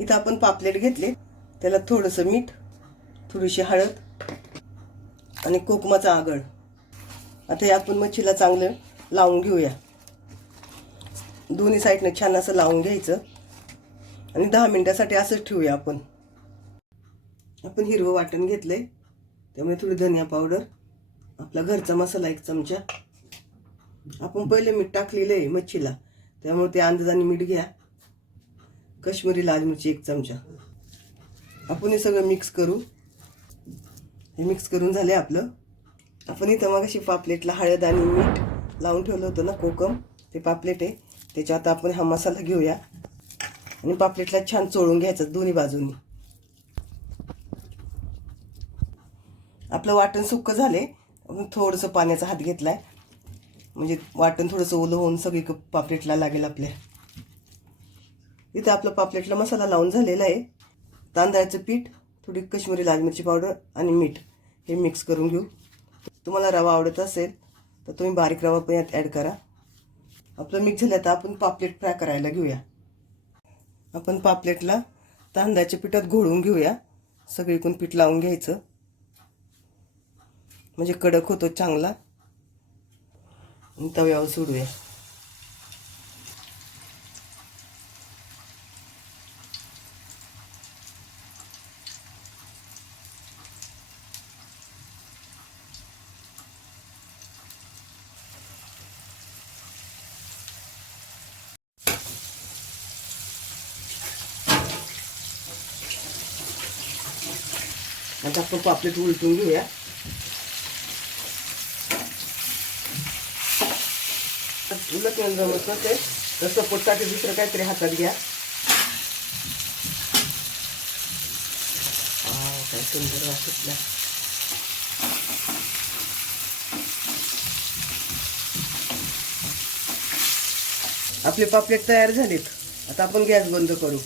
इथं आपण पापलेट घेतले, त्याला थोडंसं मीठ, थोडीशी हळद आणि कोकमाचा आगळ. आता हे आपण मच्छीला चांगलं लावून घेऊया. दोन्ही साईडने छान असं लावून घ्यायचं आणि 10 मिनिटासाठी असंच ठेवूया आपण. आपण हिरवं वाटण घेतलंय, त्यामुळे थोडी धनिया पावडर, आपला घरचा मसाला 1 चमचा. आपण पहिले मीठ टाकलेलं आहे मच्छीला, त्यामुळे ते अंदाजाने मीठ घ्या. काश्मीरी लाल मिरची 1 चमचा. आपण हे सगळं मिक्स करू. हे मिक्स करून झाले आपलं. आपण इथं मगाशी पापलेटला हळद आणि मीठ लावून ठेवलं होतं ना, कोकम, ते पापलेट आहे. त्याच्यात आपण हा मसाला घेऊया आणि पापलेटला छान चोळून घ्यायचं दोन्ही बाजूंनी. आपलं वाटण सुक्क झाले. आपण थोडंसं पाण्याचा हात घेतलाय, म्हणजे वाटण थोडंसं ओलं होऊन सगळी पापलेटला लागेल आपल्या. इथं आपलं पापलेटला मसाला लावून झालेला आहे. तांदळाचं पीठ, थोडी काश्मीरी लाल मिरची पावडर आणि मीठ हे मिक्स करून घेऊ. तुम्हाला रवा आवडत असेल तर तुम्ही बारीक रवा पण यात ॲड करा. आपलं मिक्स झालं तर आपण पापलेट फ्राय करायला घेऊया. आपण पापलेटला तांदळाच्या पिठात घोळून घेऊया. सगळीकडून पीठ लावून घ्यायचं, म्हणजे कडक होतो चांगला. तव्यावर सोडूया. आता आपण पापलेट उलटून घेऊया. उलट जमत नसेल तर सपोर्टसाठी दुसरं काहीतरी हातात घ्या. काय सुंदर वाटलं. आपले पापलेट तयार झालेत. आता आपण गॅस बंद करू.